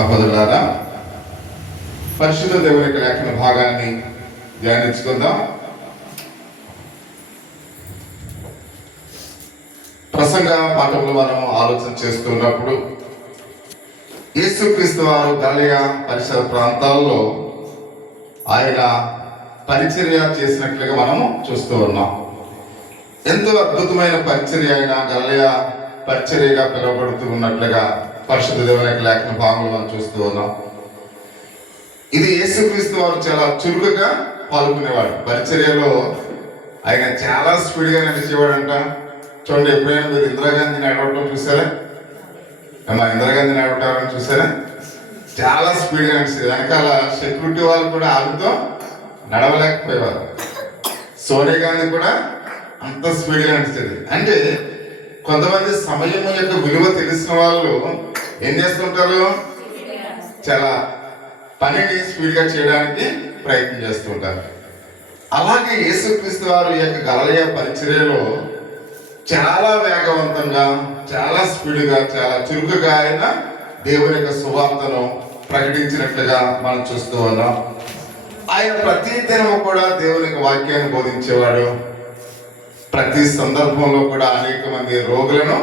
సహోదరులారా, పరిశుద్ధ దేవుని లేఖన భాగాన్ని ధ్యానించుకుందాం. ప్రసంగ పాఠంలో మనం ఆలోచన చేస్తున్నప్పుడు యేసుక్రీస్తు వారు గలిలయ పరిసర ప్రాంతాల్లో ఆయన పరిచర్య చేసినట్లుగా మనము చూస్తూ ఉన్నాం. ఎంతో అద్భుతమైన పరిచర్య ఆయన గలిలయ పరిచర్యగా పిలువబడుతూ ఉన్నట్లుగా పరిశుద్ధ దేవుని లేఖన భాగంలో మనం చూస్తూ ఉన్నాం. ఇది యేసుక్రీస్తు వారు చాలా చురుకుగా పాల్గొనేవాడు. పరిచర్యలో ఆయన చాలా స్పీడ్గా నడిచేవాడంట. చూడండి, ఎప్పుడైనా మీరు ఇందిరాగాంధీని నడవటం చూసారా? ఇందిరాగాంధీ నడవటాలని చూసారా? చాలా స్పీడ్గా నడిచేది. వెనకాల సెక్యూరిటీ వాళ్ళు కూడా ఆమెతో నడవలేకపోయేవారు. సోనియా గాంధీ కూడా అంత స్పీడ్గా నడిచేది. అంటే కొంతమంది సమయం యొక్క విలువ తెలిసిన వాళ్ళు ఏం చేస్తుంటారు? చాలా పనిని స్పీడ్గా చేయడానికి ప్రయత్నం చేస్తుంటారు. అలాగే యేసుక్రీస్తు వారు యొక్క గలిలయ పరిచర్యలో చాలా వేగవంతంగా, చాలా స్పీడ్గా, చాలా చురుకుగా ఆయన దేవుని యొక్క సువార్తను ప్రకటించినట్లుగా మనం చూస్తూ ఉన్నాం. ఆయన ప్రతి దినము కూడా దేవుని యొక్క వాక్యాన్ని బోధించేవాడు. ప్రతి సందర్భంలో కూడా అనేక మంది రోగులను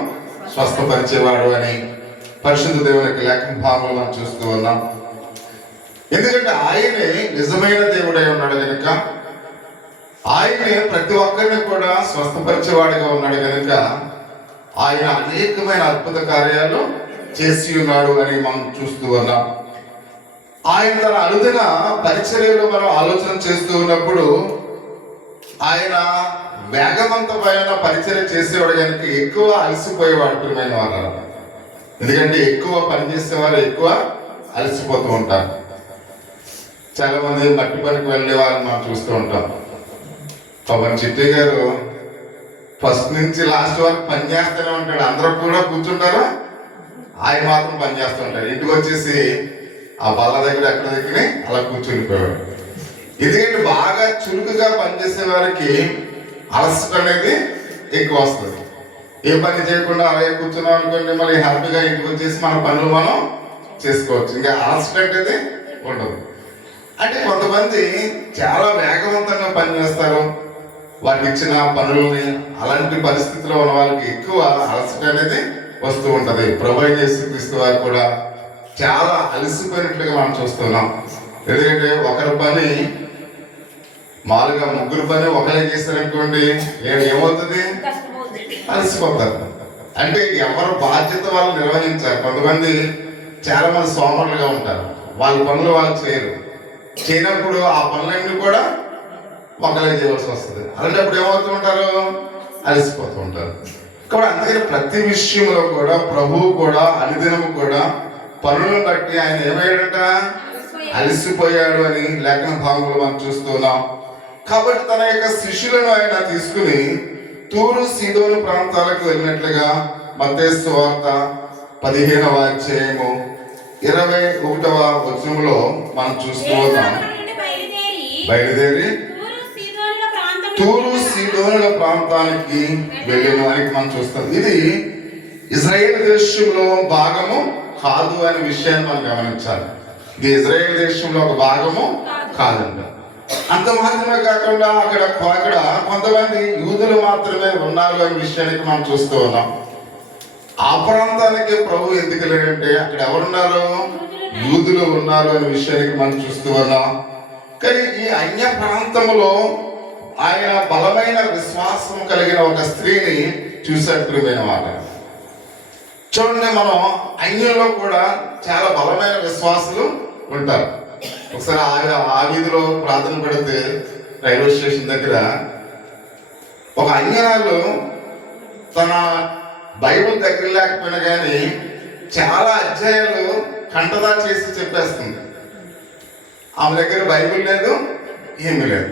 స్వస్థపరిచేవాడు అని పరిశుద్ధ దేవుని యొక్క లేఖన భాగంలో మనం చూస్తూ ఉన్నాం. ఎందుకంటే ఆయనే నిజమైన దేవుడై ఉన్నాడు కనుక, ఆయనే ప్రతి ఒక్కరిని కూడా స్వస్థపరిచేవాడిగా ఉన్నాడు కనుక ఆయన అనేకమైన అద్భుత కార్యాలు చేసి ఉన్నాడు అని మనం చూస్తూ ఉన్నాం. ఆయన తన అనుదిన పరిచర్యలో మనం ఆలోచన చేస్తూ ఉన్నప్పుడు ఆయన వేగవంతమైన పరిచర్య చేసేవాడు కనుక ఎక్కువ అలసిపోయేవాడు. ప్రియమైన వారు, ఎందుకంటే ఎక్కువ పనిచేసేవారు ఎక్కువ అలసిపోతూ ఉంటారు. చాలా మంది మట్టి పనికి వెళ్ళే వాళ్ళని మనం చూస్తూ ఉంటాం. పవన్ చిట్టి గారు ఫస్ట్ నుంచి లాస్ట్ వరకు పని చేస్తూనే ఉంటాడు. అందరూ కూడా కూర్చుంటారు, ఆయన మాత్రం పని చేస్తూ ఉంటాడు. ఇంటికి వచ్చేసి ఆ బల్ల దగ్గర ఎక్కడ దగ్గర అలా కూర్చునిపోయాడు. ఎందుకంటే బాగా చురుకుగా పనిచేసే వారికి అలసట అనేది ఎక్కువ వస్తుంది. ఏ పని చేయకుండా అలాగే కూర్చున్నాం అనుకోండి, మళ్ళీ హ్యాపీగా ఇంటికి వచ్చేసి మన పనులు మనం చేసుకోవచ్చు. ఇంకా అలసట అనేది ఉండదు. అంటే కొంతమంది చాలా వేగవంతంగా పనిచేస్తారు, వారికి ఇచ్చిన పనులని. అలాంటి పరిస్థితిలో ఉన్న వాళ్ళకి ఎక్కువ అలసట అనేది వస్తూ ఉంటుంది. ప్రభువైన యేసుక్రీస్తు వారు కూడా చాలా అలసిపోయినట్లుగా మనం చూస్తున్నాం. ఎందుకంటే ఒకరి పని మామూలుగా ముగ్గురు పని ఒకరే చేస్తారనుకోండి, ఏమవుతుంది? అలసిపోతారు. అంటే ఎవరు బాధ్యత వాళ్ళు నిర్వహించారు. కొంతమంది చాలా మంది సోమరులుగా ఉంటారు, వాళ్ళ పనులు వాళ్ళు చేయనప్పుడు ఆ పనులన్నీ కూడా ఒకరే చేయవలసి వస్తుంది. అలాంటప్పుడు ఏమవుతూ ఉంటారు? అలసిపోతూ ఉంటారు. కాబట్టి అందుకని ప్రతి విషయంలో కూడా ప్రభువు కూడా అనుదినము కూడా పనులను బట్టి ఆయన ఏమయ్యాడంట? అలసిపోయాడు అని లేఖన భాగంలో మనం చూస్తున్నాం. కాబట్టి తన యొక్క శిష్యులను ఆయన తీసుకుని తూరు సీదోను ప్రాంతాలకు వెళ్ళినట్లుగా మత్తయి సువార్త 15వ అధ్యాయము 21వ వచనంలో మనం చూస్తూ ఉన్నాం. బయలుదేరి తూరు సీదోనుల ప్రాంతానికి వెళ్ళిన అని మనం చూస్తాం. ఇది ఇజ్రాయేల్ దేశంలో భాగము కాదు అనే విషయాన్ని మనం గమనించాలి. ఇది ఇజ్రాయేల్ దేశంలో ఒక భాగము కాదంట. అంత మాత్రమే కాకుండా అక్కడ కొంతమంది యూదులు మాత్రమే ఉన్నారు అనే విషయానికి మనం చూస్తూ ఉన్నాం. ఆ ప్రాంతానికి ప్రభు ఎందుకు వెళ్ళాడంటే అక్కడ ఎవరున్నారు? యూదులు ఉన్నారు అనే విషయానికి మనం చూస్తూ ఉన్నాం. కానీ ఈ అన్య ప్రాంతంలో ఆయన బలమైన విశ్వాసం కలిగిన ఒక స్త్రీని చూశాడు. ప్రియమైన మాట చూడండి, మనం అన్యుల్లో కూడా చాలా బలమైన విశ్వాసులు ఉంటారు. ఒకసారి ఆ వీధిలో ప్రార్థన పెడితే రైల్వే స్టేషన్ దగ్గర ఒక అన్యురాలు తన బైబిల్ దగ్గర లేకపోయినా కానీ చాలా అధ్యాయాలు కంటదా చేసి చెప్పేస్తుంది. ఆమె దగ్గర బైబిల్ లేదు, ఏమీ లేదు.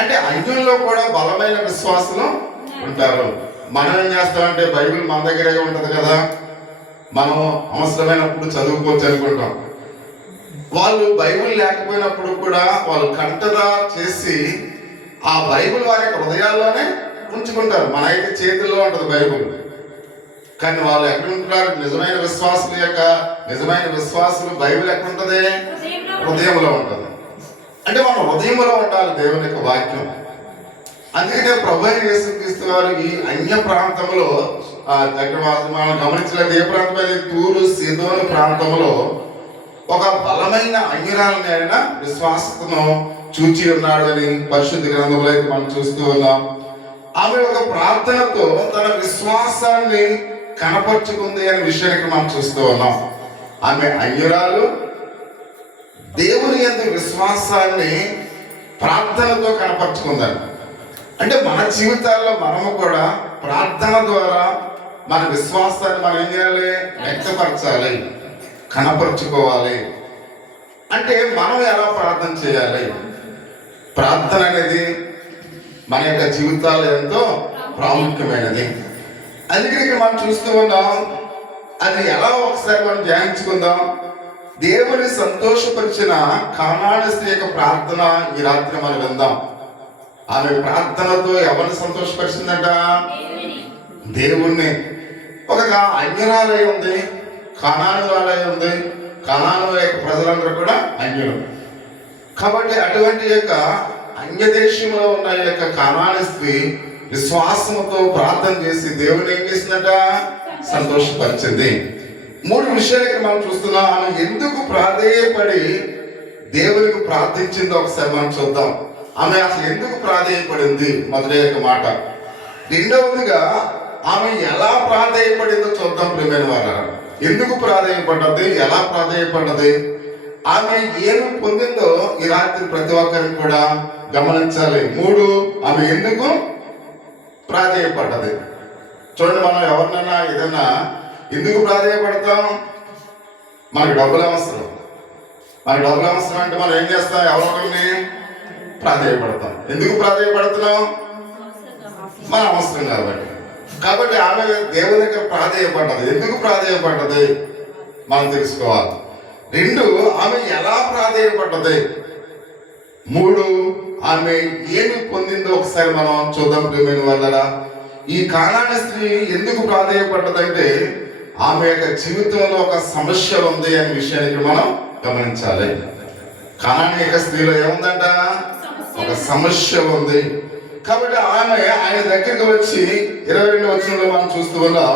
అంటే అన్యుల్లో కూడా బలమైన విశ్వాసులు ఉంటారు. మనం ఏం చేస్తామంటే బైబిల్ మన దగ్గరే ఉంటుంది కదా, మనం అవసరమైనప్పుడు చదువుకోవచ్చు అనుకుంటాం. వాళ్ళు బైబిల్ లేకపోయినప్పుడు కూడా వాళ్ళు కంటదా చేసి ఆ బైబిల్ వారి యొక్క హృదయాల్లోనే ఉంచుకుంటారు. మన అయితే చేతుల్లో ఉంటుంది బైబిల్. కానీ వాళ్ళు ఎక్కడ ఉంటున్నారు? నిజమైన విశ్వాసులు బైబిల్ ఎక్కడ ఉంటుంది? హృదయంలో ఉంటుంది. అంటే మనం హృదయంలో ఉండాలి దేవుని యొక్క వాక్యం. అందుకనే ప్రభువైన యేసుక్రీస్తు వారు ఈ అన్య ప్రాంతంలో అక్కడ మనం గమనించలేదు. ఏ ప్రాంతం అయితే? తూరు సీదోను ప్రాంతంలో ఒక బలమైన అన్యురాలని ఆయన విశ్వాసతను చూచి ఉన్నాడు అని పరిశుద్ధ గ్రంథంలో అయితే మనం చూస్తూ ఉన్నాం. ఆమె ఒక ప్రార్థనతో తన విశ్వాసాన్ని కనపరుచుకుంది అనే విషయానికి మనం చూస్తూ ఉన్నాం. ఆమె అన్యురాలు దేవుని యందు విశ్వాసాన్ని ప్రార్థనతో కనపరుచుకుందాం. అంటే మన జీవితాల్లో మనము కూడా ప్రార్థన ద్వారా మన విశ్వాసాన్ని మనం ఏం చేయాలి? వ్యక్తపరచాలి, కనపరుచుకోవాలి. అంటే మనం ఎలా ప్రార్థన చేయాలి? ప్రార్థన అనేది మన యొక్క జీవితాల్లో ఎంతో ప్రాముఖ్యమైనది. అందుకని ఇక్కడ మనం చూస్తూ ఉన్నాం. అది ఎలా ఒకసారి మనం ధ్యానించుకుందాం. దేవుని సంతోషపరిచిన కానాను స్త్రీ యొక్క ప్రార్థన ఈ రాత్రి మనం విందాం. ఆమె ప్రార్థనతో ఎవరిని సంతోషపరిచిందంట? దేవుణ్ణి. ఒక అన్యురాలయ ఉంది, కానానురాలయ ఉంది. కానాను యొక్క ప్రజలందరూ కూడా అన్యులు కాబట్టి అటువంటి యొక్క అన్య దేశంలో ఉన్న యొక్క కానాను స్త్రీ విశ్వాసముతో ప్రార్థన చేసి దేవుని ఏం చేసిందట? సంతోషపరిచింది. 3 విషయాలకి మనం చూస్తున్నాం. ఆమె ఎందుకు ప్రాధేయపడి దేవునికి ప్రార్థించిందో ఒకసారి మనం చూద్దాం. ఆమె అసలు ఎందుకు ప్రాధేయపడింది? మొదటి యొక్క మాట. రెండవదిగా ఆమె ఎలా ప్రాధేయపడిందో చూద్దాం. ప్రియమైన వారు, ఎందుకు ప్రాధేయపడ్డది, ఎలా ప్రాధేయపడ్డది, ఆమె ఏమి పొందిందో ఈ రాత్రి ప్రతి ఒక్కరికి కూడా గమనించాలి. 3 ఆమె ఎందుకు ప్రాధేయపడ్డది. చూడండి, మనం ఎవరినైనా ఏదైనా ఎందుకు ప్రాధేయపడతాం? మనకు డబ్బులు అవసరం. అంటే మనం ఏం చేస్తాం? ఎవరొకరిని ప్రాధేయపడతాం. ఎందుకు ప్రాధేయపడుతున్నాం? మన అవసరం కాబట్టి ఆమె దేవుని దగ్గర ప్రాధేయపడ్డది. ఎందుకు ప్రాధేయపడ్డది మనం తెలుసుకోవాలి. 2 ఆమె ఎలా ప్రాధేయపడ్డది. 3 ఆమె ఏమి పొందిందో ఒకసారి మనం చూద్దాం. ప్రియమైన వాళ్ళరా, ఈ కానాను స్త్రీ ఎందుకు ప్రాధేయపడ్డదంటే ఆమె యొక్క జీవితంలో ఒక సమస్య ఉంది అనే విషయానికి మనం గమనించాలి. కానాను యొక్క స్త్రీలో ఏముందంట? ఒక సమస్య ఉంది. కాబట్టి ఆమె ఆయన దగ్గరికి వచ్చి 22వ వచనంలో మనం చూస్తూ ఉన్నాం.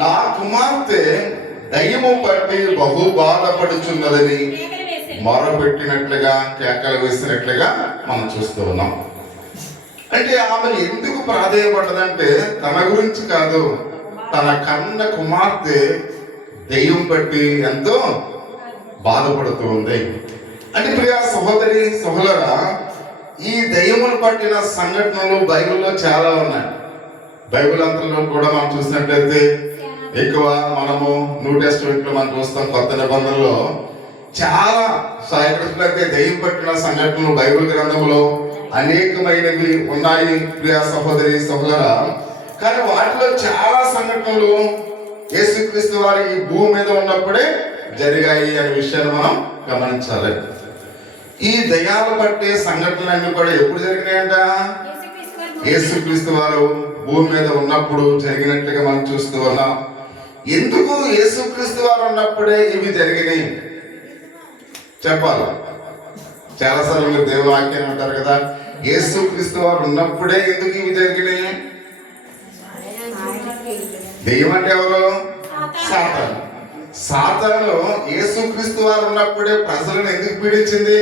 నా కుమార్తె దయ్యము పట్టి బహు బాధపడుచున్నదని మొరపెట్టినట్లుగా, కేకలు వేసినట్లుగా మనం చూస్తూ ఉన్నాం. అంటే ఆమె ఎందుకు ప్రాధేయపడ్డదంటే తన గురించి కాదు, తన కన్న కుమార్తె దయ్యం పట్టి ఎంతో బాధపడుతూ ఉంది. అంటే ప్రియ సహోదరి సహోదరా, ఈ దయ్యమును పట్టిన సంఘటనలు బైబిల్లో చాలా ఉన్నాయి. బైబిల్ అంతలో కూడా మనం చూసినట్లయితే ఎక్కువ మనము న్యూ టెస్టమెంట్ లో మనం చూస్తాం. కొత్త నిబంధనలో చాలా సాయకృష్ణులైతే దయ్యం పట్టిన సంఘటనలు బైబిల్ గ్రంథంలో అనేకమైనవి ఉన్నాయి ప్రియ సహోదరి సహోదరా. కానీ వాటిలో చాలా సంఘటనలు యేసుక్రీస్తు వారి ఈ భూమి మీద ఉన్నప్పుడే జరిగాయి అనే విషయాన్ని మనం గమనించాలి. ఈ దయ్యాలు పట్టే సంఘటనలన్నీ కూడా ఎప్పుడు జరిగినాయంట? యేసుక్రీస్తు వారు భూమి మీద ఉన్నప్పుడు జరిగినట్లుగా మనం చూస్తూ ఉన్నాం. ఎందుకు యేసుక్రీస్తు వారు ఉన్నప్పుడే ఇవి జరిగినాయి చెప్పాలి. చాలాసార్లు మీరు దేవుని వాక్యాన్ని అంటారు కదా, యేసుక్రీస్తు వారు ఉన్నప్పుడే ఎందుకు ఇవి జరిగినాయి? దెయ్యం అంటే ఎవరు? సాతాను. సాతాను యేసుక్రీస్తు వారు ఉన్నప్పుడే ప్రజలను ఎందుకు పీడించింది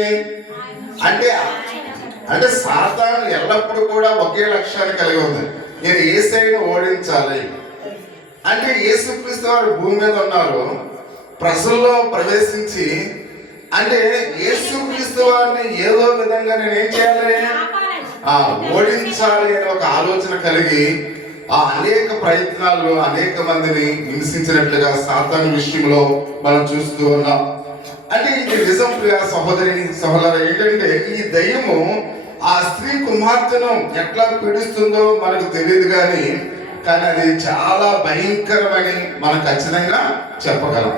అంటే సాతాను ఎల్లప్పుడూ కూడా ఒకే లక్ష్యాన్ని కలిగి ఉంది. నేను యేసయ్యను ఓడించాలి. అంటే యేసుక్రీస్తు వారు భూమి మీద ఉన్నారు, ప్రజల్లో ప్రవేశించి అంటే యేసుక్రీస్తు వారిని ఏదో విధంగా నేను ఏం చేయాలి? ఓడించాలి అనే ఒక ఆలోచన కలిగి అనేక ప్రయత్నాలు అనేక మందిని హింసించినట్లుగా సాతాను విషయంలో మనం చూస్తూ ఉన్నాం. అంటే ఇది నిజం ప్రియ సహోదరి సహోదరు. ఏంటంటే ఈ దయ్యము ఆ స్త్రీ కుమార్తెను ఎట్లా పీడిస్తుందో మనకు తెలియదు కానీ అది చాలా భయంకరమని మనం ఖచ్చితంగా చెప్పగలం.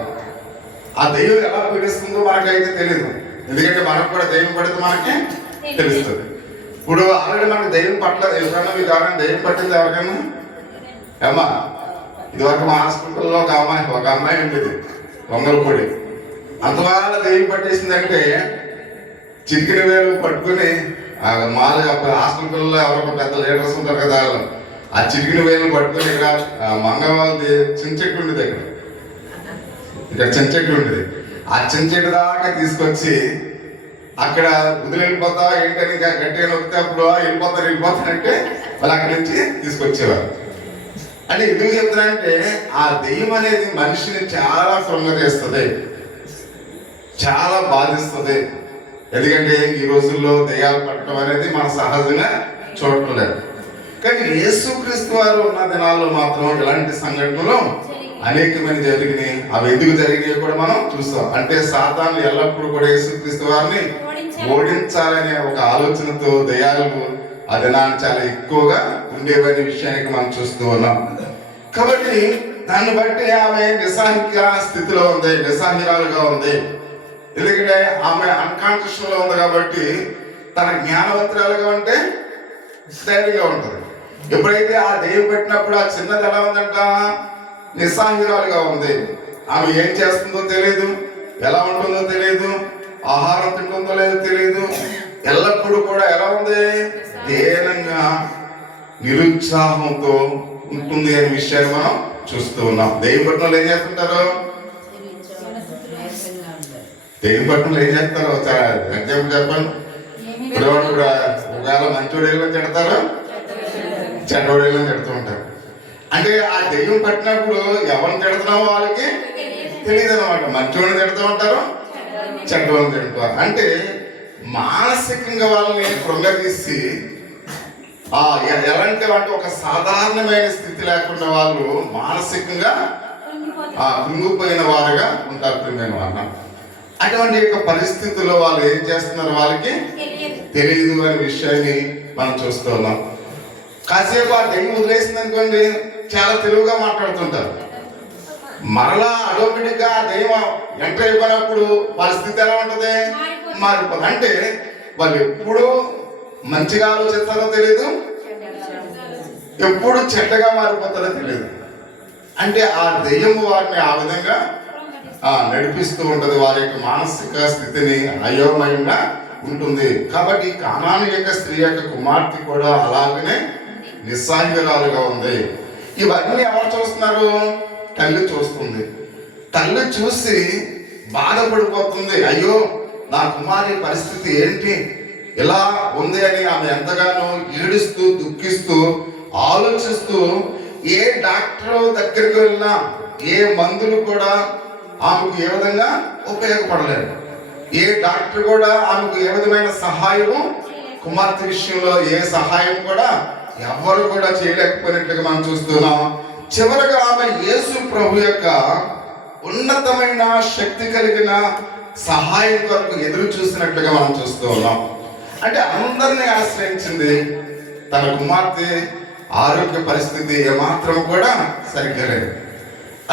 ఆ దయ్యం ఎలా పీడిస్తుందో మనకైతే తెలియదు, ఎందుకంటే మనకు కూడా దయ్యం పడితే మనకి తెలుస్తుంది. ఇప్పుడు ఆల్రెడీ మనకు దయ్యం పట్ల ఎప్పుడన్నా మీకు ఎవరైనా దయ్యం పట్టింది ఎవరికైనా? ఏమా ఇదివరకు మా హాస్పిటల్లో ఒక అమ్మాయి ఉండేది, పొంగల్పొడి. అంతమాల దెయ్యం పట్టేసిందంటే చిటికిన వేలు పట్టుకుని మామూలుగా అప్పుడు హాస్పిటల్లో ఎవరో పెద్ద లీడర్స్ ఉంటారు కదా, ఆ చిటికిన వేలు పట్టుకుని ఇక్కడ మంగళవారి చిన్న చెట్టు ఉండేది, ఇక్కడ చిన్న చెట్టు ఉండేది. ఆ చిన్న చెట్టు దాకా తీసుకొచ్చి అక్కడ బుద్ధులు వెళ్ళిపోతా ఏంటని గట్టిగా నొక్కితే అప్పుడు వెళ్ళిపోతారంటే వాళ్ళు అక్కడి నుంచి తీసుకొచ్చేవారు. అంటే ఎందుకు చెప్తున్నానంటే ఆ దెయ్యం అనేది మనిషిని చాలా కృంగతీస్తుంది, చాలా బాధిస్తుంది. ఎందుకంటే ఈ రోజుల్లో దెయ్యాలు పట్టడం అనేది మన సహజంగా చూడటం లేదు. కానీ యేసుక్రీస్తు వారు ఉన్న దినాల్లో మాత్రం ఇలాంటి సంఘటనలు అనేకమైన జరిగినాయి. అవి ఎందుకు జరిగినాయి కూడా మనం చూస్తాం. అంటే సాతాను ఎల్లప్పుడూ కూడా యేసుక్రీస్తు వారిని ఓడించాలనే ఒక ఆలోచనతో దెయ్యాలు ఆ దినాన్ని చాలా ఎక్కువగా ఉండేవనే విషయానికి మనం చూస్తూ ఉన్నాం. కాబట్టి దాన్ని బట్టి ఆమె నిస్సహాయ స్థితిలో ఉంది, నిస్సహాయురాలుగా ఉంది. ఎందుకంటే ఆమె అన్కాన్షియస్ లో ఉంది కాబట్టి తన జ్ఞానవంతురాలుగా ఉంటే ధైర్యంగా ఉంటుంది. ఎప్పుడైతే ఆ దెయ్యం పెట్టినప్పుడు ఆ చిన్నది ఎలా ఉందంట, నిస్సహాయురాలుగా ఉంది. ఆమె ఏం చేస్తుందో తెలియదు, ఎలా ఉంటుందో తెలియదు, ఆహారం తింటుందో లేదో తెలియదు. ఎల్లప్పుడూ కూడా ఎలా ఉంది, దీనంగా నిరుత్సాహంతో ఉంటుంది అనే విషయాన్ని మనం చూస్తూ ఉన్నాం. దెయ్యం పట్టణంలో ఏం చేస్తుంటారు, దెయ్యం పట్టణంలో ఏం చేస్తారు ఎగ్జాంపుల్ చెప్పండి. ఇప్పుడు ఒకవేళ మంచోడేళ్ళని తిడతారు, చెడ్డోడేళ్ళని తిడుతూ ఉంటారు. అంటే ఆ దెయ్యం పట్టినప్పుడు ఎవరిని తిడుతున్నామో వాళ్ళకి తెలియదు అనమాట. మంచోడిని తిడుతూ ఉంటారు, చెడ్డోళ్ళని తింటారు. అంటే మానసికంగా వాళ్ళని కృంగతీసి ఎలాంటి అంటే ఒక సాధారణమైన స్థితి లేకుండా వాళ్ళు మానసికంగా కృంగిపోయిన వారుగా ఉంటారు. ప్రియమైన వాళ్ళ అటువంటి యొక్క పరిస్థితుల్లో వాళ్ళు ఏం చేస్తున్నారు వాళ్ళకి తెలియదు అనే విషయాన్ని మనం చూస్తూ ఉన్నాం. కాసేపు ఆ దెయ్యం వదిలేసింది అనుకోండి, చాలా తెలుగుగా మాట్లాడుతుంటారు. మరలా ఆటోమేటిక్ గా దెయ్యం ఎంటర్ అయిపోయినప్పుడు వాళ్ళ స్థితి ఎలా ఉంటుంది, మారిపోతుంది. అంటే వాళ్ళు ఎప్పుడు మంచిగా ఆలోచిస్తారో తెలియదు, ఎప్పుడు చెడ్డగా మారిపోతారో తెలియదు. అంటే ఆ దెయ్యం వారిని ఆ విధంగా నడిపిస్తూ ఉంటది, వారి యొక్క మానసిక స్థితిని అయోమయంగా ఉంటుంది. కాబట్టి కానాను యొక్క స్త్రీ యొక్క కుమార్తె కూడా అలాగనే నిస్సహాయురాలుగా ఉంది. ఇవన్నీ ఎవరు చూస్తున్నారు, తల్లి చూస్తుంది. తల్లి చూసి బాధపడిపోతుంది, అయ్యో నా కుమారి పరిస్థితి ఏంటి ఇలా ఉంది అని ఆమె ఎంతగానో ఏడుస్తూ దుఃఖిస్తూ ఆలోచిస్తూ, ఏ డాక్టర్ దగ్గరికి వెళ్ళినా ఏ మందులు కూడా ఆమెకు ఏ విధంగా ఉపయోగపడలేదు. ఏ డాక్టర్ కూడా ఆమెకు ఏ విధమైన సహాయము, కుమార్తె విషయంలో ఏ సహాయం కూడా ఎవరు కూడా చేయలేకపోయినట్లుగా మనం చూస్తున్నాం. చివరగా ఆమె యేసు ప్రభు యొక్క ఉన్నతమైన శక్తి కలిగిన సహాయం కొరకు ఎదురు చూసినట్లుగా మనం చూస్తూ ఉన్నాం. అంటే అందరినీ ఆశ్రయించింది. తన కుమార్తె ఆరోగ్య పరిస్థితి ఏమాత్రం కూడా సరిగ్గా లేదు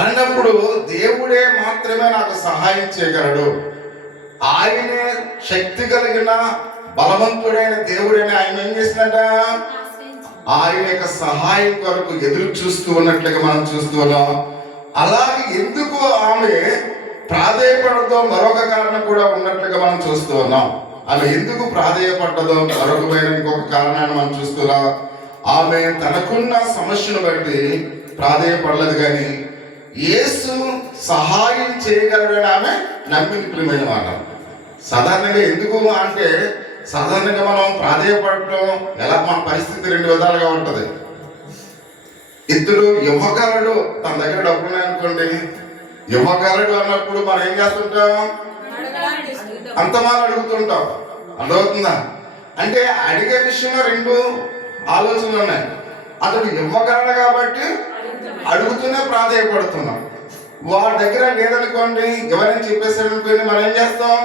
అన్నప్పుడు దేవుడే మాత్రమే నాకు సహాయం చేయగలడు, ఆయనే శక్తి కలిగిన బలవంతుడైన దేవుడైన ఆయన ఏం చేసినట, ఆయన యొక్క సహాయం కొరకు ఎదురు చూస్తూ ఉన్నట్లుగా మనం చూస్తూ ఉన్నాం. అలాగే ఎందుకు ఆమె ప్రాధేయపడదో మరొక కారణం కూడా ఉన్నట్లుగా మనం చూస్తూ ఉన్నాం. ఆమె ఎందుకు ప్రాధేయపడ్డదో మరొకమైన ఇంకొక కారణాన్ని మనం చూస్తున్నాం. ఆమె తనకున్న సమస్యను బట్టి ప్రాధేయపడలేదు, కానీ యేసు సహాయం చేయగలడని ఆమె నమ్మింది. ప్రియమైన మాట సాధారణంగా ఎందుకు అంటే, సాధారణంగా మనం ప్రాధేయపడటం ఎలా, మన పరిస్థితి రెండు విధాలుగా ఉంటుంది. ఇద్దరు ఇవ్వగలడు, తన దగ్గర డబ్బులు అనుకోండి, ఇవ్వగలడు అన్నప్పుడు మనం ఏం చేస్తుంటాం, అంతమాలు అడుగుతుంటాం. అర్థమవుతుందా? అంటే అడిగే విషయంలో రెండు ఆలోచనలు ఉన్నాయి. అతడు ఇవ్వగలడు కాబట్టి అడుగుతూనే ప్రాధేయపడుతున్నాం. వాడి దగ్గర లేదనుకోండి, ఎవరైనా చెప్పేసాడు అనుకోండి, మనం ఏం చేస్తాం,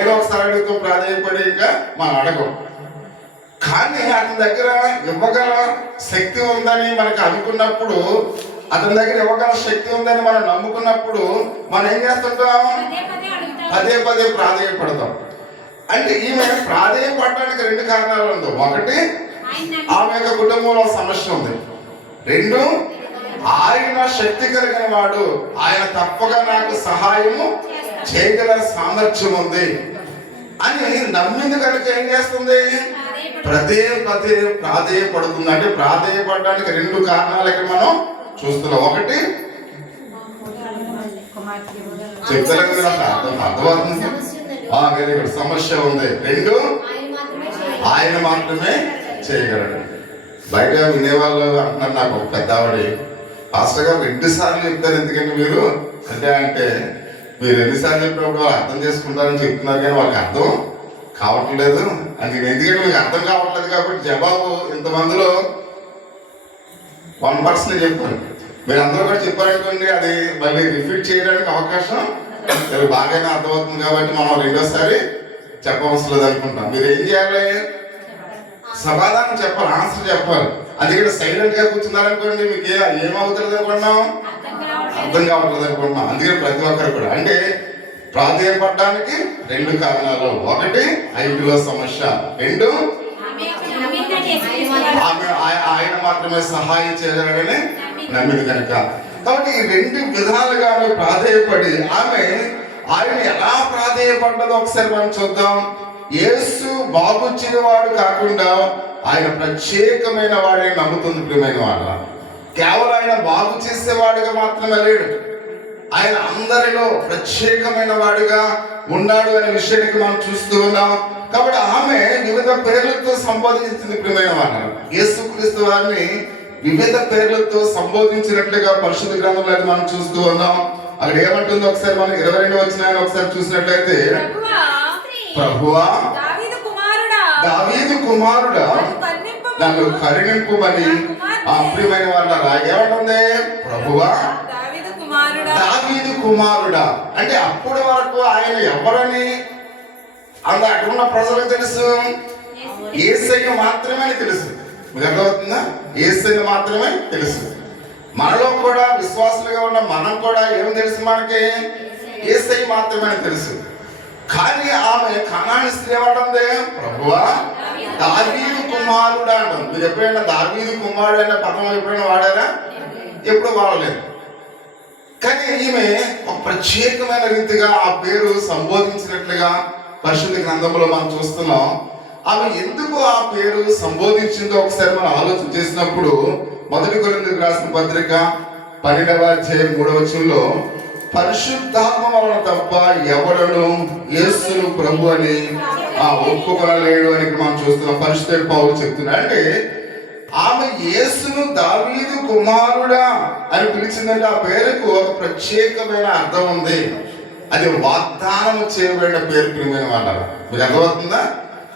ఏదో ఒకసారి అడుగుతూ ప్రాధేయపడి ఇంకా మనం అడగం. కానీ అతని దగ్గర ఇవ్వగల శక్తి ఉందని మనకు అనుకున్నప్పుడు, అతని దగ్గర ఇవ్వగల శక్తి ఉందని మనం నమ్ముకున్నప్పుడు మనం ఏం చేస్తుంటాం, పదే పదే ప్రాధేయపడతాం. అంటే ఈమె ప్రాధేయపడడానికి రెండు కారణాలు ఉంది. ఒకటి, ఆమె యొక్క కుటుంబంలో సమస్య ఉంది. రెండు, ఆయన శక్తి కలిగిన వాడు, ఆయన తప్పగా నాకు సహాయము చేయగల సామర్థ్యం ఉంది అని నమ్మింది కనుక ఏం చేస్తుంది? పదే పదే ప్రాధేయపడుతుంది. అంటే ప్రాధేయపడడానికి రెండు కారణాలు ఇక్కడ మనం చూస్తున్నాం. ఒకటి చెప్తలేదు కదా, అర్థమవుతుంది, సమస్య ఉంది. రెండు, ఆయన మాత్రమే చేయగలడు. బయట వినేవాళ్ళు అంటున్నారు, నాకు ఒక పెద్దవాడి పాస్టర్ గారు 2 సార్లు చెప్తారు ఎందుకంటే మీరు అంటే మీరు ఎన్నిసార్లు చెప్పినప్పుడు అర్థం చేసుకుంటారని చెప్తున్నారు కానీ వాళ్ళకి అర్థం కావట్లేదు అని. ఎందుకంటే మీకు అర్థం కావట్లేదు కాబట్టి జవాబు ఇంతమందిలో 1% చెప్పారు. మీరు అందరూ కూడా చెప్పారనుకోండి, అది మళ్ళీ రిపీట్ చేయడానికి అవకాశం బాగానే అర్థమవుతుంది కాబట్టి మనం రెండోసారి చెప్పవలసిన లేదు అనుకుంటాం. మీరు ఏం చేయాలి? సమాధానం చెప్పాలి, ఆన్సర్ చెప్పాలి. అందుకని సైలెంట్ గా కూర్చున్నారనుకోండి, మీకు ఏమవుతుంది అనుకున్నాం? అర్థం కావట్లేదు అనుకుంటున్నాం. అందుకని ప్రతి ఒక్కరు కూడా అంటే ప్రాధేయపడడానికి 2 కారణాలు. ఒకటి ఐదులో సమస్య, 2 ఆయన మాత్రమే సహాయం చేయగలడని నమ్మింది కనుక. కాబట్టి ఈ 2 విధాలుగా ప్రాధేయపడి ఆమె ఆయన ఎలా ప్రాధేయపడ్డదో ఒకసారి మనం చూద్దాం. యేసు బాగు చేయవాడు కాకుండా ఆయన ప్రత్యేకమైన వాడే నమ్ముతుంది. ప్రియమైన వాళ్ళ, కేవలం ఆయన బాగు చేసేవాడుగా మాత్రమే లేడు, ఆయన అందరిలో ప్రత్యేకమైన వాడుగా ఉన్నాడు అనే విషయానికి మనం చూస్తూ ఉన్నాం. కాబట్టి ఆమె వివిధ పేర్లతో సంబోధించింది. ప్రియమైన వాళ్ళ, యేసుక్రీస్తు వారిని వివిధ పేర్లతో సంబోధించినట్లుగా పరిశుద్ధ గ్రంథంలో మనం చూస్తూ ఉన్నాం. అక్కడ ఏమంటుందో ఒకసారి మనం 22 వచనాన్ని ఒకసారి చూసినట్లయితే, ప్రభువా దావీదు కుమారుడా నన్ను కరుణింపుమని. ఆ ప్రియమైన వాళ్ళ ఏమంటుంది? ప్రభువా దావీదు కుమారుడా. అంటే అప్పటి వరకు ఆయన ఎవరని అక్కడున్న ప్రజలకు తెలుసు? యేసయ్య మాత్రమే తెలుసు. మీకు అర్థమవుతుందా? యేసయ్య మాత్రమే తెలుసు. మనలో కూడా విశ్వాసులుగా ఉన్న మనం కూడా ఏం తెలుసు? మనకి యేసయ్య మాత్రమే తెలుసు. కానీ ఆమె కనాని స్త్రీ ఏమంటుంది? ప్రభువా దావీదు కుమారుడు అంటుంది. మీరు ఎప్పుడైనా దావీదు కుమారుడు అనే పదం ఎప్పుడైనా వాడారా? ఎప్పుడు వాడలేదు. కానీ ఈమె ఒక ప్రత్యేకమైన రీతిగా ఆ పేరు సంబోధించినట్లుగా పరిశుద్ధ గ్రంథంలో మనం చూస్తున్నాం. ఆమె ఎందుకు ఆ పేరు సంబోధించిందో ఒకసారి మనం ఆలోచన చేసినప్పుడు 1 కొరింథీయులకు రాసిన పత్రిక 12వ అధ్యాయం 3వ వచనంలో, పరిశుద్ధాత్మ వలన తప్ప ఎవడను యేసును ప్రభు అని ఒప్పుకొనలేడు అని మనం చూస్తున్నాం. పరిశుద్ధ పౌలు చెప్తున్నా. అంటే ఆమె యేసును దావీదు కుమారుడా అని పిలిచిందంటే ఆ పేరుకు ఒక ప్రత్యేకమైన అర్థం ఉంది. అది వాగ్దానం చేయబడిన పేరు. ప్రియమైన వాళ్ళ, మీకు అర్థమవుతుందా?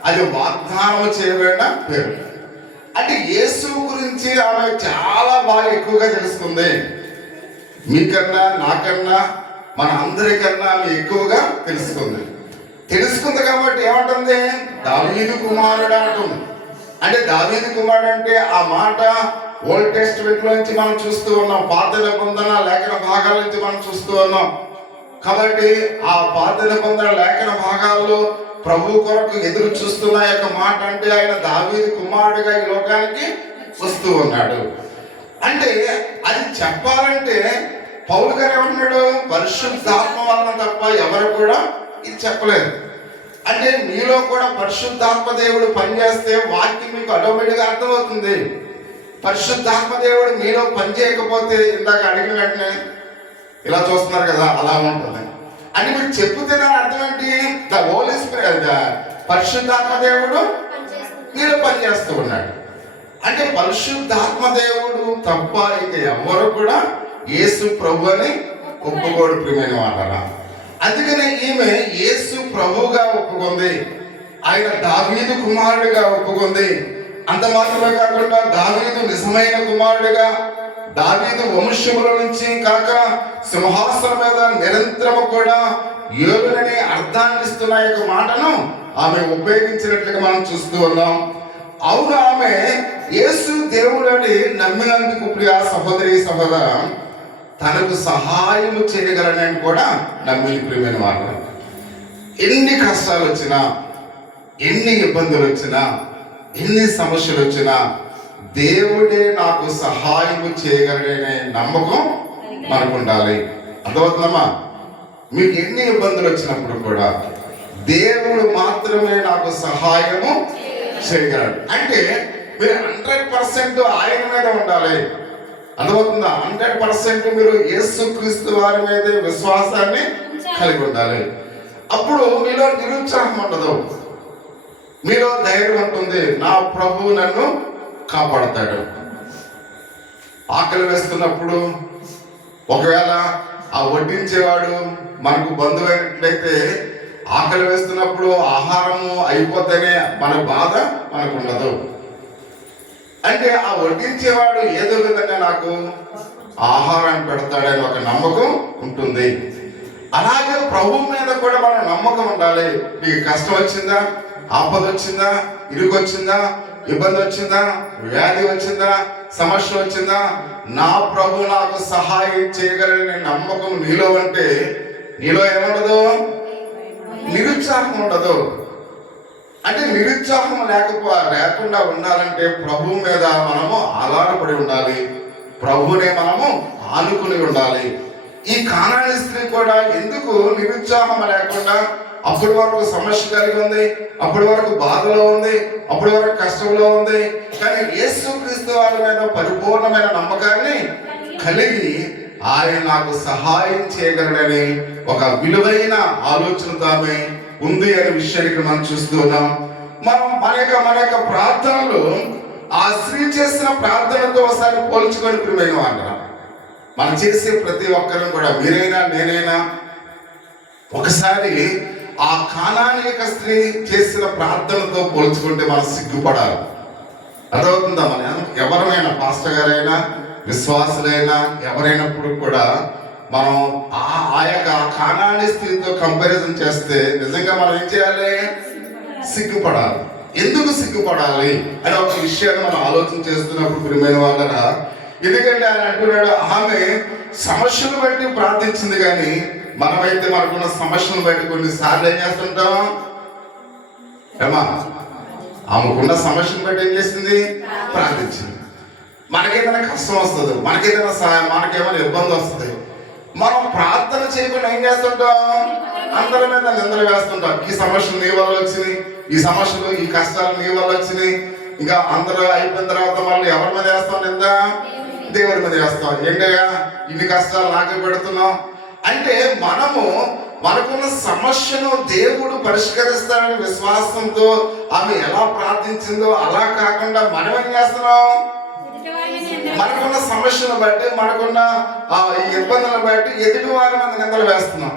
అది వాగ్దానం చేయబడిన పేరు. అంటే యేసు గురించి ఆమె చాలా బాగా ఎక్కువగా తెలుసుకుంది. మీకన్నా నాకన్నా మన అందరికన్నా ఆమె ఎక్కువగా తెలుసుకుంది కాబట్టి ఏమంటుంది? దావీదు కుమారుడు అంటుంది. అంటే దావీదు కుమారుడు అంటే ఆ మాట ఓల్డ్ టెస్టమెంట్ లో నుంచి మనం చూస్తూ ఉన్నాం, పాత నిబంధన లేఖన భాగాల నుంచి మనం చూస్తూ ఉన్నాం. కాబట్టి ఆ పాత నిబంధన లేఖన భాగాల్లో ప్రభు కొరకు ఎదురు చూస్తున్న యొక్క మాట అంటే ఆయన దావీదు కుమారుడిగా ఈ లోకానికి వస్తూ ఉన్నాడు. అంటే అది చెప్పాలంటే పౌలు గారు ఏమన్నాడు? పరిశుద్ధాత్మ వలన తప్ప ఎవరు కూడా ఇది చెప్పలేదు. అంటే మీలో కూడా పరిశుద్ధాత్మ దేవుడు పనిచేస్తే వాక్యం మీకు ఆటోమేటిక్గా అర్థమవుతుంది. పరిశుద్ధాత్మ దేవుడు మీలో పనిచేయకపోతే ఇందాక అడిగిన వెంటనే ఇలా చూస్తున్నారు కదా, అలా ఉంటుంది. అని మీరు చెప్పుతున్న అర్థం ఏంటి? ద హోలీ స్పిరిట్, పరిశుద్ధాత్మ దేవుడు మీలో పనిచేస్తూ ఉన్నాడు. అంటే పరిశుద్ధాత్మ దేవుడు తప్ప ఇక ఎవరు కూడా యేసు ప్రభు అని ఒప్పుకోడు. ప్రియమైన వాళ్ళ, అందుకనే ఈమె యేసు ప్రభువుగా ఒప్పుకుంది, ఆయన దావీదు కుమారుడిగా ఒప్పుకుంది. అంత మాత్రమే కాకుండా దావీదు నిజమైన కుమారుడిగా, దావీదు వంశముల నుంచి కాక సింహాసనం మీద నిరంతరము కూడా యోగులని అర్థాన్ని ఇస్తున్న యొక్క మాటను ఆమె ఉపయోగించినట్లుగా మనం చూస్తూ ఉన్నాం. అవును, ఆమె యేసు దేవుడని నమ్మినందుకు ప్రియ సహోదరి సహోదర తనకు సహాయం చేయగలనని కూడా నమ్మింది. ప్రియమైన వాళ్ళు, ఎన్ని కష్టాలు వచ్చినా, ఎన్ని ఇబ్బందులు వచ్చినా, ఎన్ని సమస్యలు వచ్చినా దేవుడే నాకు సహాయం చేయగలడనే నమ్మకం మనకు ఉండాలి. అర్థమవుతుందమ్మా? మీకు ఎన్ని ఇబ్బందులు వచ్చినప్పుడు కూడా దేవుడు మాత్రమే నాకు సహాయము చేయగలడు అంటే మీరు 100% ఆయన మీద ఉండాలి. అర్థమవుతుందా? 100% మీరు యేసుక్రీస్తు వారి మీదే విశ్వాసాన్ని కలిగి ఉండాలి. అప్పుడు మీలో నిరుత్సాహం ఉండదు, మీలో ధైర్యం ఉంటుంది. నా ప్రభువు నన్ను కాపాడతాడు. ఆకలి వేస్తున్నప్పుడు ఒకవేళ ఆ వడ్డించేవాడు మనకు బంధువు అయినట్లయితే ఆకలి వేస్తున్నప్పుడు ఆహారము అయిపోతేనే మన బాధ మనకు ఉండదు. అంటే ఆ వడ్డించేవాడు ఏదో విధంగా నాకు ఆహారాన్ని పెడతాడని ఒక నమ్మకం ఉంటుంది. అలాగే ప్రభు మీద కూడా మన నమ్మకం ఉండాలి. నీకు కష్టం వచ్చిందా, ఆపద వచ్చిందా, ఇరుగు వచ్చిందా, ఇబ్బంది వచ్చిందా, వ్యాధి వచ్చిందా, సమస్య వచ్చిందా, నా ప్రభు నాకు సహాయం చేయగలనే నమ్మకం నీలో అంటే నీలో ఏముండదు? నిరుత్సాహం ఉండదు. అంటే నిరుత్సాహం లేకుండా ఉండాలంటే ప్రభు మీద మనము ఆధారపడి ఉండాలి, ప్రభునే మనము ఆనుకుని ఉండాలి. ఈ కానానీ స్త్రీ కూడా ఎందుకు నిరుత్సాహం లేకుండా అప్పటి వరకు సమస్య కలిగి ఉంది, అప్పటి వరకు బాధలో ఉంది, అప్పటి వరకు కష్టంలో ఉంది, కానీ యేసుక్రీస్తు వారి మీద పరిపూర్ణమైన నమ్మకాన్ని కలిగి ఆయన నాకు సహాయం చేయగలడని ఒక విలువైన ఆలోచనతో ఆమె ఉంది అనే విషయానికి మనం చూస్తూ ఉన్నాం. మనం మన యొక్క ప్రార్థనలు ఆ స్త్రీ చేసిన ప్రార్థనతో ఒకసారి పోల్చుకొని ప్రియమైన అంటాం. మనం చేసే ప్రతి ఒక్కరిని కూడా మీరైనా నేనైనా ఒకసారి ఆ కానానీక స్త్రీ చేసిన ప్రార్థనతో పోల్చుకుంటే మనం సిగ్గుపడాలి. అర్థమవుతుందా? మనం ఎవరైనా పాస్టర్ గారైనా విశ్వాసులైనా ఎవరైనప్పుడు కూడా మనం ఆ యొక్క కానానీ స్త్రీతో కంపారిజన్ చేస్తే నిజంగా మనం ఏం చేయాలి? సిగ్గుపడాలి. ఎందుకు సిగ్గుపడాలి అని ఒక విషయాన్ని మనం ఆలోచన చేస్తున్నప్పుడు ప్రియమైన వాళ్ళరా, ఎందుకంటే ఆయన అంటున్నాడు ఆమె సమస్యను బట్టి ప్రార్థించింది, కానీ మనమైతే మనకున్న సమస్యను బట్టి కొన్నిసార్లు ఏం చేస్తుంటాం? ఏమా ఆమెకున్న సమస్యను బట్టి ఏం చేసింది? ప్రార్థించింది. మనకేదైనా కష్టం వస్తుంది, మనకేదైనా సహాయం, మనకేమైనా ఇబ్బంది వస్తుంది, మనం ప్రార్థన చేయకుండా ఏం చేస్తుంటాం? అందరి మీద నిందలు వేస్తుంటాం. ఈ సమస్యలు నీ వల్ల వచ్చినాయి, ఈ సమస్యలు ఈ కష్టాలు నీ వల్ల వచ్చినాయి. ఇంకా అందరూ అయిపోయిన తర్వాత మళ్ళీ ఎవరి మీద వేస్తాం? నింద దేవుడి మీద వేస్తాం. ఏంటయ్యా ఇన్ని కష్టాలు నాకే పెడుతున్నాం అంటే మనకున్న సమస్యను దేవుడు పరిష్కరిస్తాడని విశ్వాసంతో ఆమె ఎలా ప్రార్థించిందో అలా కాకుండా మనం ఏం చేస్తున్నాం? మనకున్న సమస్యను బట్టి, మనకున్న ఇబ్బందులను బట్టి ఎదుటి వారి మీద నిందలు వేస్తున్నాం.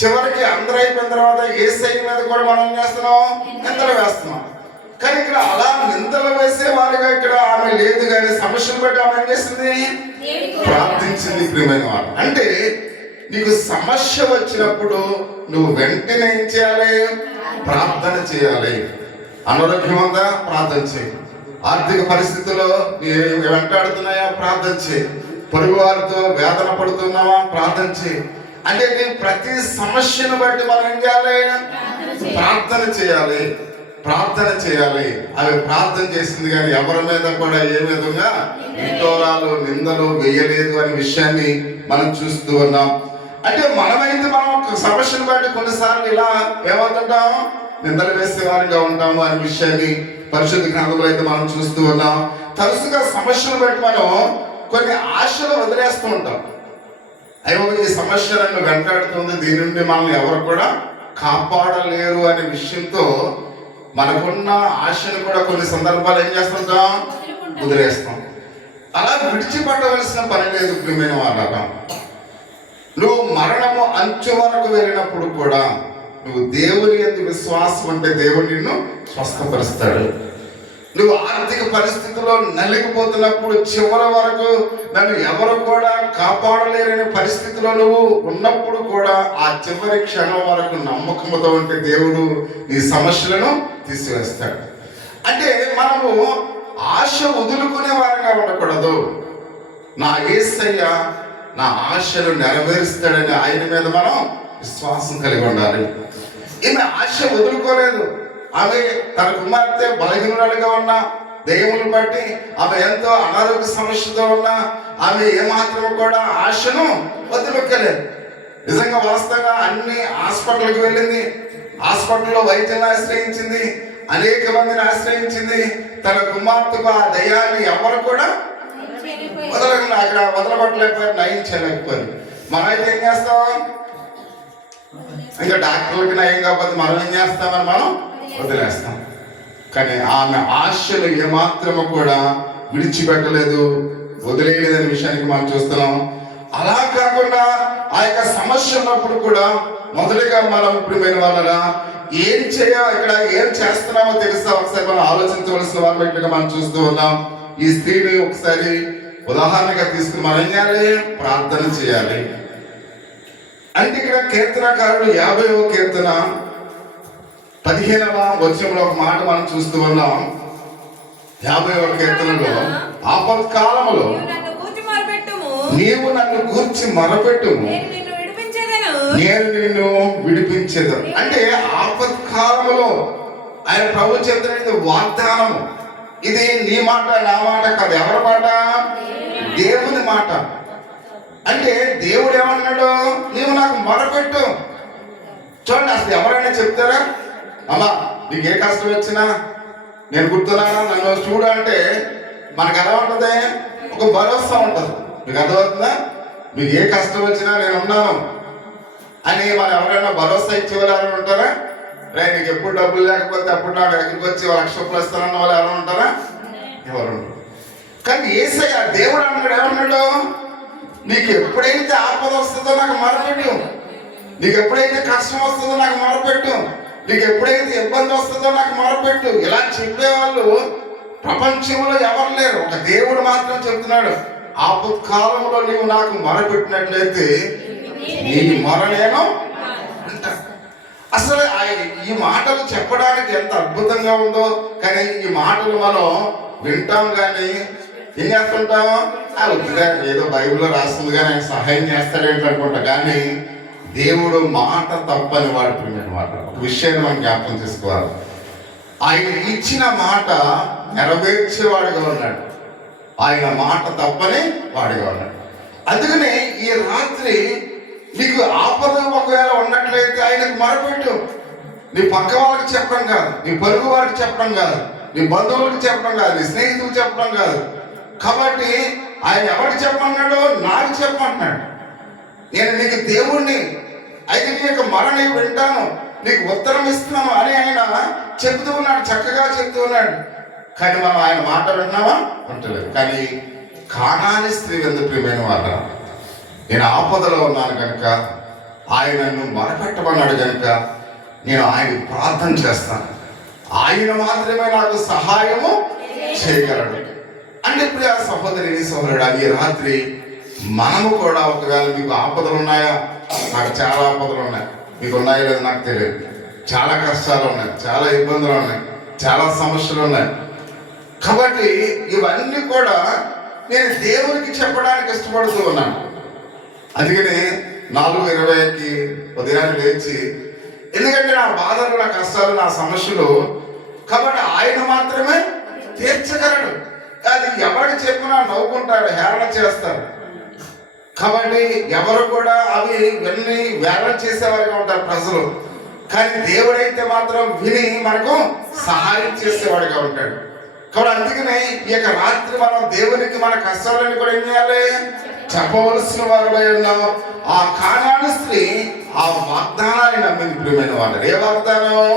చివరికి అందరూ అయిపోయిన తర్వాత యేసయ్య మీద కూడా మనం ఏం చేస్తున్నాం? నిందలు వేస్తున్నాం. కానీ ఇక్కడ అలా నిందలు వేసే వారిగా ఇక్కడ ఆమె లేదు, కానీ సమస్యను బట్టి ఆమె ఏం చేసింది? ప్రార్థించింది. ప్రియమైన వారు, అంటే నీకు సమస్య వచ్చినప్పుడు నువ్వు వెంటనే ఏం చేయాలి? ప్రార్థన చేయాలి. అనారోగ్యం ఉందా? ప్రార్థన చేయి. ఆర్థిక పరిస్థితుల్లో వెంటాడుతున్నాయా? ప్రార్థన చేయి. పొరుగు వారితో వేదన పడుతున్నావా? ప్రార్థన చేయి. అంటే నీ ప్రతి సమస్యను బట్టి మనం ఏం చేయాలి? ప్రార్థన చేయాలి, ప్రార్థన చేయాలి. అవి ప్రార్థన చేసింది, కానీ ఎవరి మీద కూడా ఏ విధంగా విటోరాలు నిందలు వేయలేదు అనే విషయాన్ని మనం చూస్తూ ఉన్నాం. అంటే మనమైతే మనం సమస్యను బట్టి కొన్నిసార్లు ఇలా ఏమవుతుంటాం? నిందలు వేసే వారిగా ఉంటాము అనే విషయాన్ని పరిశుద్ధ గ్రంథంలో అయితే మనం చూస్తూ ఉన్నాం. తరచుగా సమస్యను బట్టి మనం కొన్ని ఆశలు వదిలేస్తూ ఉంటాం. అయ్యో ఈ సమస్య నన్ను వెంటాడుతుంది, దీని నుండి మనల్ని ఎవరు కూడా కాపాడలేరు అనే విషయంతో మనకున్న ఆశను కూడా కొన్ని సందర్భాలు ఏం చేస్తుంటాం? వదిలేస్తాం. అలా విడిచిపట్టవలసిన పని లేదు. ప్రియమైన వాళ్ళగా, నువ్వు మరణము అంచు వరకు వెళ్ళినప్పుడు కూడా నువ్వు దేవుని యందు విశ్వాసం అంటే దేవుడు నిన్ను స్వస్థపరుస్తాడు. నువ్వు ఆర్థిక పరిస్థితుల్లో నలిగిపోతున్నప్పుడు చివరి వరకు నన్ను ఎవరు కూడా కాపాడలేరనే పరిస్థితిలో నువ్వు ఉన్నప్పుడు కూడా ఆ చివరి క్షణం వరకు నమ్మకంతో ఉంటే దేవుడు నీ సమస్యలను తీసివేస్తాడు. అంటే మనము ఆశ వదులుకునే వారిగా ఉండకూడదు. నా యేసయ్య నా ఆశను నెరవేరుస్తాడని ఆయన మీద మనం విశ్వాసం కలిగి ఉండాలి. ఈమె ఆశ వదులుకోలేదు. ఆమె తన కుమార్తె బలహీనురాలుగా ఉన్నా దెయ్యములు బట్టి ఆమె ఎంతో అనారోగ్య సమస్యతో ఉన్నా ఆమె ఏమాత్రం కూడా ఆశను వదిలిపెట్టలేదు. నిజంగా వాస్తవంగా అన్ని హాస్పిటల్కి వెళ్ళింది, హాస్పిటల్లో వైద్యాన్ని ఆశ్రయించింది, అనేక మందిని ఆశ్రయించింది. తన కుమార్తెకు ఆ దయ్యాన్ని ఎవరు కూడా అక్కడ వదలబట్టలేకపోయారు, నయం చేయలేకపోయారు. మనమైతే ఏం చేస్తాం? ఇంకా డాక్టర్లకి నయం కాకపోతే మనం ఏం చేస్తామని మనం వదిలేస్తాం. కానీ ఆమె ఆశలు ఏమాత్రము కూడా విడిచిపెట్టలేదు, వదిలేయలేదనే విషయానికి మనం చూస్తున్నాం. అలా కాకుండా ఆ యొక్క సమస్య ఉన్నప్పుడు కూడా మొదటిగా మనం ఇప్పుడు వాళ్ళ ఏం ఇక్కడ ఏం చేస్తున్నామో తెలుసా ఒకసారి మనం ఆలోచించవలసిన వాళ్ళ మనం చూస్తూ ఉన్నాం. ఈ స్త్రీని ఒకసారి ఉదాహరణగా తీసుకుని మనం ఏం చేయాలి? ప్రార్థన చేయాలి. అంటే ఇక్కడ కీర్తనకారుడు 50వ కీర్తన 15వ వచనంలో ఒక మాట మనం చూస్తూ ఉన్నాం. 50వ కీర్తనలో ఆపత్కాలములో నీవు నన్ను గూర్చి మొరపెట్టుము, నేను నిన్ను విడిపించేదను. అంటే ఆపత్కాలములో ఆయన ప్రభు చెప్తున్నది వాగ్దానము. ఇది నీ మాట నా మాట కాదు, ఎవరి మాట? దేవుని మాట. అంటే దేవుడు ఏమన్నాడు? నీవు నాకు మొరపెట్టు. చూడండి, అసలు ఎవరైనా చెప్తారా? అమ్మా నీకు ఏ కష్టం వచ్చినా నేను గుర్తున్నానా, నన్ను చూడు అంటే మనకు ఎలా ఉంటుంది? ఒక భరోసా ఉంటుంది. మీకు అర్థమవుతుందా? మీకు ఏ కష్టం వచ్చినా నేను ఉన్నాను అని మనం ఎవరైనా భరోసా ఇచ్చేవాళ్ళు ఉంటారా? రే నీకు ఎప్పుడు డబ్బులు లేకపోతే అప్పుడు నాకు దగ్గరికి వచ్చి ₹1,00,000 ఇస్తానన్న వాళ్ళు ఎవరు ఉంటారా? ఎవరు? కానీ యేసయ్య దేవుడు అన్నాడు, ఏమన్నాడు? నీకు ఎప్పుడైతే ఆపద వస్తుందో నాకు మొరపెట్టు, నీకు ఎప్పుడైతే కష్టం వస్తుందో నాకు మొరపెట్టు, నీకు ఎప్పుడైతే ఇబ్బంది వస్తుందో నాకు మొరపెట్టు. ఇలా చెప్పేవాళ్ళు ప్రపంచంలో ఎవరు లేరు, ఒక దేవుడు మాత్రం చెప్తున్నాడు. ఆపత్కాలంలో నీవు నాకు మొరపెట్టినట్లయితే నీ మొర నేను అంట. అసలు ఈ మాటలు చెప్పడానికి ఎంత అద్భుతంగా ఉందో. కానీ ఈ మాటలు మనం వింటాం కానీ ఏం చేస్తుంటాం? వద్దుగా ఏదో బైబిల్లో రాస్తుంది కానీ ఆయన సహాయం చేస్తాడేంటి అనుకుంటా. కానీ దేవుడు మాట తప్పని వాడుతున్నాడు. మాట ఒక విషయాన్ని మనం జ్ఞాపకం చేసుకోవాలి. ఆయన ఇచ్చిన మాట నెరవేర్చేవాడుగా ఉన్నాడు, ఆయన మాట తప్పని వాడిగా ఉన్నాడు. అందుకనే ఈ రాత్రి నీకు ఆపద ఒకవేళ ఉన్నట్లయితే ఆయనకు మొరపెట్టు. నీ పక్క వాళ్ళకి చెప్పడం కాదు, నీ పొరుగు వారికి చెప్పడం కాదు, నీ బంధువులకు చెప్పడం కాదు, నీ స్నేహితులకు చెప్పడం కాదు. కాబట్టి ఆయన ఎవరికి చెప్పమన్నాడు? నాకు చెప్పమంటున్నాడు. నేను నీకు దేవుణ్ణి, అయితే నీ యొక్క మొర నీకు వింటాను, నీకు ఉత్తరం ఇస్తున్నాను అని ఆయన చెప్తూ ఉన్నాడు, చక్కగా చెప్తూ ఉన్నాడు. కానీ మనం ఆయన మాట విన్నామా? వింటలేదు. కానీ కానాని స్త్రీ ఎందుకు ప్రియమైన వాళ్ళ, నేను ఆపదలో ఉన్నాను కనుక ఆయన నన్ను మొరపెట్టమన్నాడు కనుక నేను ఆయనకు ప్రార్థన చేస్తాను, ఆయన మాత్రమే నాకు సహాయము చేయగలడు. అంటే ప్రియ సహోదరి సహోదరుడు, ఈ రాత్రి మనము కూడా ఒకవేళ మీకు ఆపదలు ఉన్నాయా? నాకు చాలా ఆపదలు ఉన్నాయి. మీకు ఉన్నాయో లేదో నాకు తెలియదు. చాలా కష్టాలు ఉన్నాయి, చాలా ఇబ్బందులు ఉన్నాయి, చాలా సమస్యలు ఉన్నాయి. కాబట్టి ఇవన్నీ కూడా నేను దేవునికి చెప్పడానికి ఇష్టపడుతూ ఉన్నాను. అందుకని 4:20కి ఉదయాన్నే లేచి, ఎందుకంటే నా బాధలు, నా కష్టాలు, నా సమస్యలు కాబట్టి ఆయన మాత్రమే తీర్చగలడు. అది ఎవరికి చెప్పినా నవ్వుకుంటారు, హేళన చేస్తారు. కాబట్టి ఎవరు కూడా అవి విని వేళ చేసేవారుగా ఉంటారు ప్రజలు. కానీ దేవుడైతే మాత్రం విని మనకు సహాయం చేసేవాడుగా ఉంటాడు. కాబట్టి అందుకనే ఈ యొక్క రాత్రి మనం దేవునికి మన కష్టాలని కూడా ఏం చేయాలి? చెప్పవలసిన వారుగా ఉన్నాం. ఆ కానాను స్త్రీ ఆ వాగ్దానాన్ని నమ్మింది ప్రియమైన వాళ్ళు. ఏ వాగ్దానం?